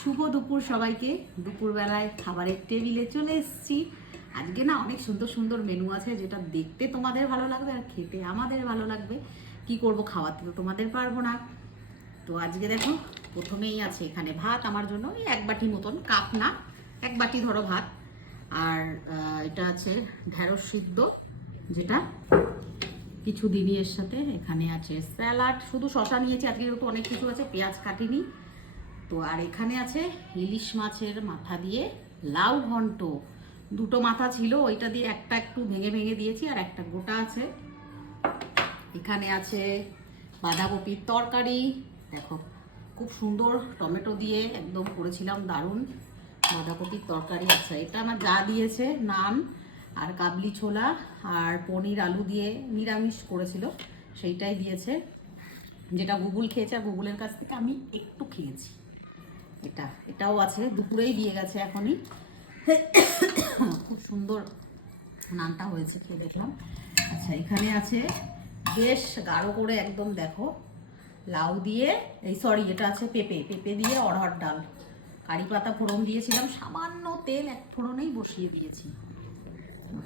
শুভ দুপুর সবাইকে। দুপুরবেলায় খাবারের টেবিলে চলে এসেছি। আজকে না অনেক সুন্দর সুন্দর মেনু আছে যেটা দেখতে তোমাদের ভালো লাগবে আর খেতে আমাদের ভালো লাগবে। কি করব, খাওয়াতে তো তোমাদের পারব না। তো আজকে দেখো, প্রথমেই আছে এখানে ভাত আমার জন্য। এই এক বাটি মতন কাপ না, এক বাটি ধরো ভাত। আর এটা আছে ঢেঁড়স সিদ্ধ, যেটা কিছু দিনই এর সাথে এখানে আছে। স্যালাড, শুধু শশা নিয়েছি, আজকে যেহেতু অনেক কিছু আছে, পেঁয়াজ কাটিনি। তো আর এখানে আছে ইলিশ মাছের মাথা দিয়ে লাউ ঘন্ট। দুটো মাথা ছিল, ওইটা দিয়ে একটা একটু ভেঙে ভেঙে দিয়েছি আর একটা গোটা আছে। এখানে আছে বাঁধাকপির তরকারি। দেখো, খুব সুন্দর টমেটো দিয়ে একদম করেছিলাম দারুণ বাঁধাকপির তরকারি। আচ্ছা এটা আমার যা দিয়েছে, নান আর কাবলি ছোলা আর পনির আলু দিয়ে নিরামিষ করেছিল, সেইটাই দিয়েছে। যেটা গুগল খেয়েছে, আর গুগলের কাছ থেকে আমি একটু খেয়েছি। এটা এটাও আছে দুপুরেই দিয়ে গেছে এখনই। খুব সুন্দর নানটা হয়েছে খেয়ে দেখলাম। আচ্ছা এখানে আছে বেশ গাঢ় করে একদম দেখো লাউ দিয়ে এই সরি এটা আছে পেঁপে পেঁপে দিয়ে অড়হর ডাল। কারি পাতা ফোড়ন দিয়েছিলাম সামান্য তেল এক ফোড়নেই বসিয়ে দিয়েছি।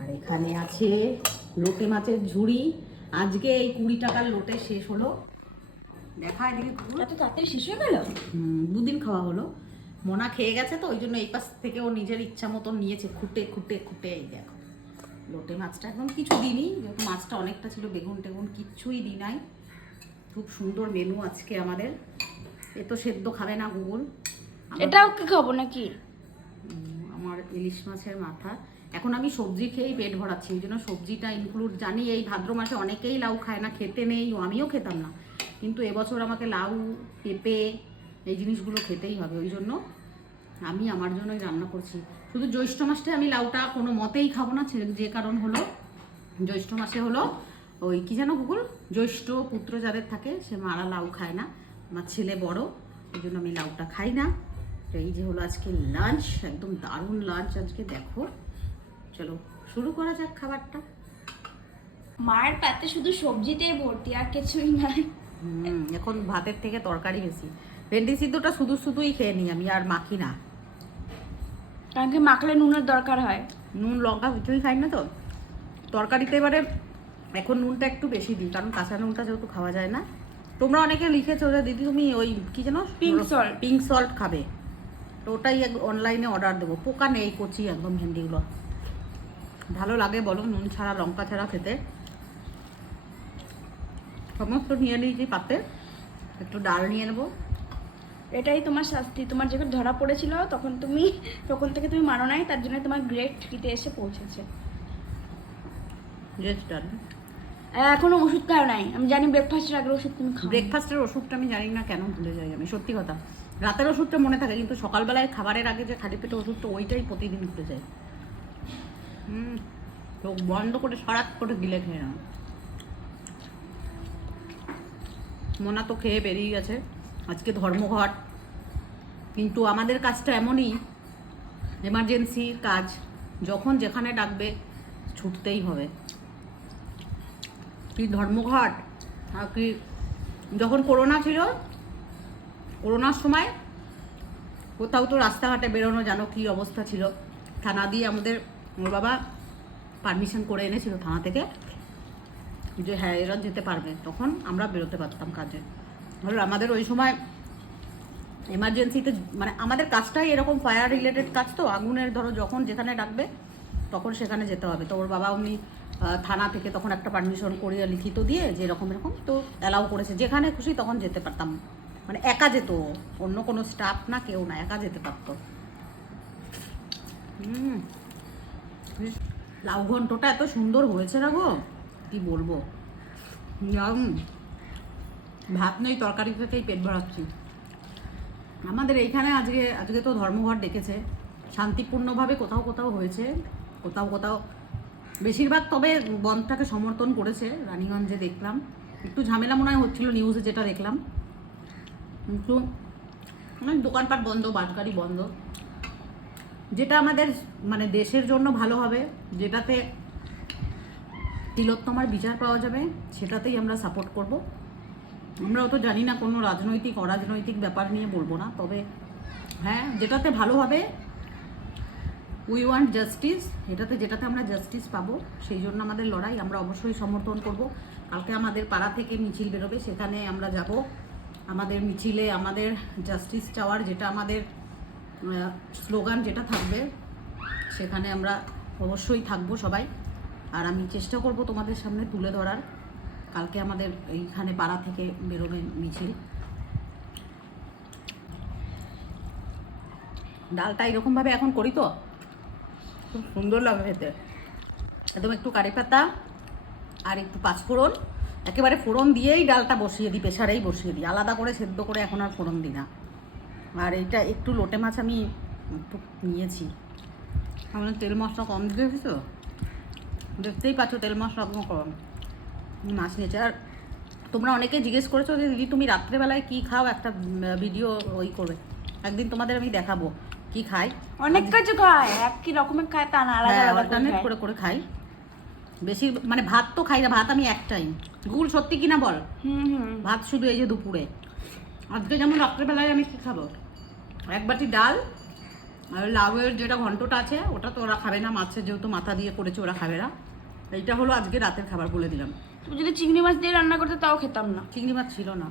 আর এখানে আছে লোটে মাছের ঝুড়ি। আজকে এই কুড়ি টাকার লোটে শেষ হলো। দেখা এদিকে। তাড়াতাড়ি শেষ হয়ে গেল? খাওয়া হলো। মোনা খেয়ে গেছে তো ওই জন্য এই পাশ থেকে ও নিজের ইচ্ছা মতন নিয়েছে খুঁটে খুঁটে খুঁটে এই দেখো। লোটে মাছটা একদম কিছু দিনই যেহেতু মাছটা অনেকটা ছিল বেগুন টেগুন কিচ্ছুই দিই নাই। খুব সুন্দর মেনু আজকে আমাদের। এ তো সেদ্ধ খাবে না গুগল। এটাও কি খাব নাকি? আমার ইলিশ মাছের মাথা। এখন আমি সবজি খেয়েই পেট ভরাচ্ছি ওই জন্য সবজিটা ইনক্লুড জানি এই ভাদ্র মাসে অনেকেই লাউ খায় না খেতে নেই আমিও খেতাম না। কিন্তু এবছর আমাকে লাউ পেঁপে এই জিনিসগুলো খেতেই হবে ওই জন্য আমি আমার জন্যই রান্না করছি। শুধু জ্যৈষ্ঠ মাসটায় আমি লাউটা কোনো মতেই খাব না যে কারণ হলো জ্যৈষ্ঠ মাসে হলো ওই কি যেন গুগল? জ্যৈষ্ঠ পুত্র যাদের থাকে সে মারা লাউ খায় না। আমার ছেলে বড় ওই জন্য আমি লাউটা খাই না। তো এই যে হলো আজকে লাঞ্চ একদম দারুণ লাঞ্চ আজকে দেখো। চলো শুরু করা যাক খাবারটা। মায়ের পাতে শুধু সবজিতে ভর্তি আর কিছুই নাই। এখন ভাতের থেকে তরকারি বেশি। ভেন্ডি সিদ্ধটা শুধু শুধুই খেয়ে নিই আমি আর মাখি না। কারণ কি মাখলে নুনের দরকার হয়। নুন লঙ্কা কিছুই খাই না তো। তরকারিতে এবারে এখন নুনটা একটু বেশি দিই কারণ কাঁচা নুনটা যেহেতু খাওয়া যায় না। তোমরা অনেকে লিখেছো যে দিদি তুমি ওই কি যেন পিঙ্ক সল্ট পিঙ্ক সল্ট খাবে। তো ওটাই অনলাইনে অর্ডার দেবো। পোকা নেই কচি একদম ভেন্ডিগুলো। ভালো লাগে বলো নুন ছাড়া লঙ্কা ছাড়া খেতে। সমস্ত নিয়ে নিয়েছি পাতে। একটু ডাল নিয়ে নেব। এটাই তোমার শাস্তি। তোমার যখন ধরা পড়েছিল তখন তুমি তখন থেকে তুমি মানো নাই তার জন্য তোমার গ্রেট ট্রিতে এসে পৌঁছেছে। এখনও ওষুধ খাও নাই। আমি জানি ব্রেকফাস্টের আগে ওষুধ তুমি খাও ব্রেকফাস্টের ওষুধটা আমি জানি না কেন ভুলে যাই আমি সত্যি কথা। রাতের ওষুধটা মনে থাকে কিন্তু সকালবেলায় খাবারের আগে যে খালি পেটে ওষুধটা ওইটাই প্রতিদিন ভুলে যায় হুম চোখ বন্ধ করে সারাত করে গিলে খেয়ে নাও। মোনা তো খেয়ে বেরিয়ে গেছে। আজকে ধর্মঘট। কিন্তু আমাদের কাজটা এমনই এমার্জেন্সির কাজ। যখন যেখানে ডাকবে, ছুটতেই হবে। কি ধর্মঘট? আর কি, যখন করোনা ছিল করোনার সময় কোথাও তো রাস্তাঘাটে বেরোনো, জানো কি অবস্থা ছিল। থানা দিয়ে আমাদের ওর বাবা পারমিশন করে এনেছিল থানা থেকে যে হ্যাঁ এরা যেতে পারবে। তখন আমরা বেরোতে পারতাম কাজে। ধরো আমাদের ওই সময় এমার্জেন্সিতে মানে আমাদের কাজটাই এরকম ফায়ার রিলেটেড কাজ তো, আগুনের ধরো যখন যেখানে ডাকবে, তখন সেখানে যেতে হবে। তো ওর বাবা উনি থানা থেকে তখন একটা পারমিশন করিয়ে লিখিত দিয়ে যে এরকম এরকম তো অ্যালাউ করেছে। যেখানে খুশি তখন যেতে পারতাম। মানে একা যেত অন্য কোনো স্টাফ না, কেউ না, একা যেতে পারতো। হুম। লাউ ঘন্টটা এত সুন্দর হয়েছে না গো? কি বলব? ভাত নেই তরকারি থেকেই পেট ভরাচ্ছি। আমাদের এইখানে আজকে আজকে তো ধর্মঘট ডেকেছে। শান্তিপূর্ণভাবে কোথাও কোথাও হয়েছে, কোথাও কোথাও। বেশিরভাগ তবে বন্ধটাকে সমর্থন করেছে, রানীগঞ্জে দেখলাম। একটু ঝামেলা মনে হয় হচ্ছিল নিউজে যেটা দেখলাম। কিন্তু অনেক দোকানপাট বন্ধ বাস গাড়ি বন্ধ। যেটা আমাদের মানে দেশের জন্য ভালো হবে, যেটাতে তিলোত্তমার বিচার পাওয়া যাবে, সেটাতেই আমরা সাপোর্ট করব। আমরা অত জানি না, কোনো রাজনৈতিক, অরাজনৈতিক ব্যাপার নিয়ে বলব না। তবে হ্যাঁ যেটাতে ভালো হবে উই ওয়ান্ট জাস্টিস এটাতে যেটাতে আমরা জাস্টিস পাবো, সেই জন্য আমাদের লড়াই আমরা অবশ্যই সমর্থন করব। কালকে আমাদের পাড়া থেকে মিছিল বেরোবে, সেখানে আমরা যাব। আমাদের মিছিলে আমাদের জাস্টিস চাওয়ার যেটা আমাদের স্লোগান যেটা থাকবে, সেখানে আমরা অবশ্যই থাকব সবাই। আর আমি চেষ্টা করব তোমাদের সামনে তুলে ধরার। কালকে আমাদের এইখানে পাড়া থেকে বেরোবে মিছিল। ডালটা এরকমভাবে এখন করি তো? খুব সুন্দর লাগে খেতে। একদম একটু কারি পাতা আর একটু পাঁচফোড়ন। একেবারে ফোড়ন দিয়েই ডালটা বসিয়ে দিই প্রেশারেই বসিয়ে দিই। আলাদা করে সেদ্ধ করে এখন আর ফোড়ন দিই না। আর এইটা একটু লোটে মাছ আমি একটু নিয়েছি। আমরা তেল মশলা কম দিয়েছি তো? দেখতেই পাচ্ছ তেল মশলা কম। মাছ নিয়েছে। আর তোমরা অনেকে জিজ্ঞেস করেছ যে দিদি তুমি রাত্রেবেলায় কি খাও? একটা ভিডিও ওই করবে। একদিন তোমাদের আমি দেখাবো কি খাই। অনেক কিছু খায় এক কি রকমের খায় তা না আলাদা হ্যাঁ আলাদা করে অল্টারনেট করে করে খাই। বেশি মানে ভাত তো খাই না ভাত আমি এক টাইম। গুল সত্যি কিনা বল? হুম হুম। ভাত শুধু এই যে দুপুরে। আজকে যেমন রাত্রেবেলায় আমি কি খাব? এক বাটি ডাল আর লাউয়ের যেটা ঘন্টটা আছে ওটা তো ওরা খাবে না মাছের যেহেতু মাথা দিয়ে করেছে ওরা খাবে না। এইটা হলো আজকে রাতের খাবার বলে দিলাম। তুমি যদি চিংড়ি মাছ দিয়ে রান্না করতে তাও খেতাম না। চিংড়ি মাছ ছিল না।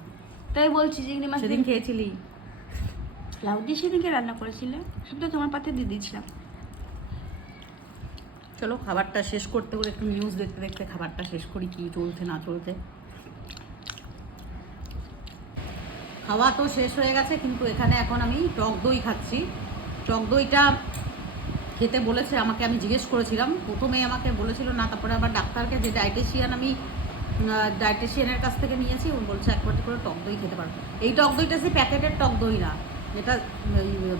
তাই বলছি চিংড়ি মাছ সেদিন খেয়েছিলি? লাউ দিয়ে সেদিনকে রান্না করেছিলে। তো তোমার পাতে দিয়ে দিয়েছিলাম। চলো খাবারটা শেষ করতে করে একটু নিউজ দেখতে দেখতে খাবারটা শেষ করি কি চলছে না চলছে। খাওয়া তো শেষ হয়ে গেছে কিন্তু এখানে এখন আমি টক দই খাচ্ছি। টক দইটা খেতে বলেছে আমাকে আমি জিজ্ঞেস করেছিলাম। প্রথমে আমাকে বলেছিল না তারপরে আবার ডাক্তারকে যে ডায়েটিশিয়ান আমি ডায়েটিশিয়ানের কাছ থেকে নিয়েছি ও বলছে এক বাটি করে টক দই খেতে পারব এই টক দইটা সেই প্যাকেটের টক দই না এটা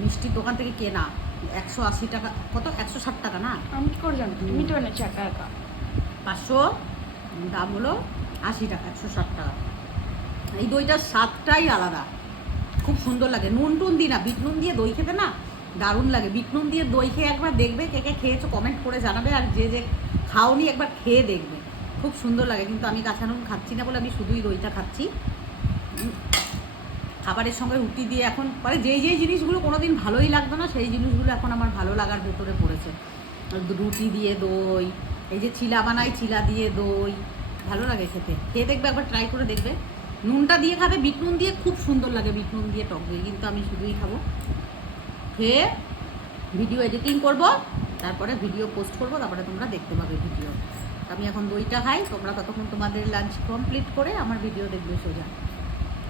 মিষ্টির দোকান থেকে কেনা একশো আশি টাকা কত? একশো ষাট টাকা না? আমি কি করে জানো তুমি তো এনেছো একা একা। পাঁচশো দাম হলো আশি টাকা একশো ষাট টাকা। এই দইটার স্বাদটাই আলাদা। খুব সুন্দর লাগে। নুন টুন দিই না বিট নুন দিয়ে দই খেতে না দারুণ লাগে। বিট নুন দিয়ে দই খেয়ে একবার দেখবে কে কে খেয়েছো কমেন্ট করে জানাবে আর যে যে খাওনি একবার খেয়ে দেখবে। খুব সুন্দর লাগে, কিন্তু আমি কাঁচা নুন খাচ্ছি না বলে আমি শুধুই দইটা খাচ্ছি। খাবারের সঙ্গে রুটি দিয়ে এখন মানে যেই যেই জিনিসগুলো কোনো দিন ভালোই লাগতো না, সেই জিনিসগুলো এখন আমার ভালো লাগার ভেতরে পড়েছে। রুটি দিয়ে দই, এই যে চিলা বানাই চিলা দিয়ে দই, ভালো লাগে খেতে। খেয়ে দেখবে, একবার ট্রাই করে দেখবে। নুনটা দিয়ে খাবে বিট নুন দিয়ে খুব সুন্দর লাগে বিট নুন দিয়ে টক দই, কিন্তু আমি শুধুই খাব। খেয়ে ভিডিও এডিটিং করব, তারপরে ভিডিও পোস্ট করব, তারপরে তোমরা দেখতে পাবে ভিডিও আমি এখন দইটা খাই তোমরা ততক্ষণ তোমাদের লাঞ্চ কমপ্লিট করে আমার ভিডিও দেখবে সোজা।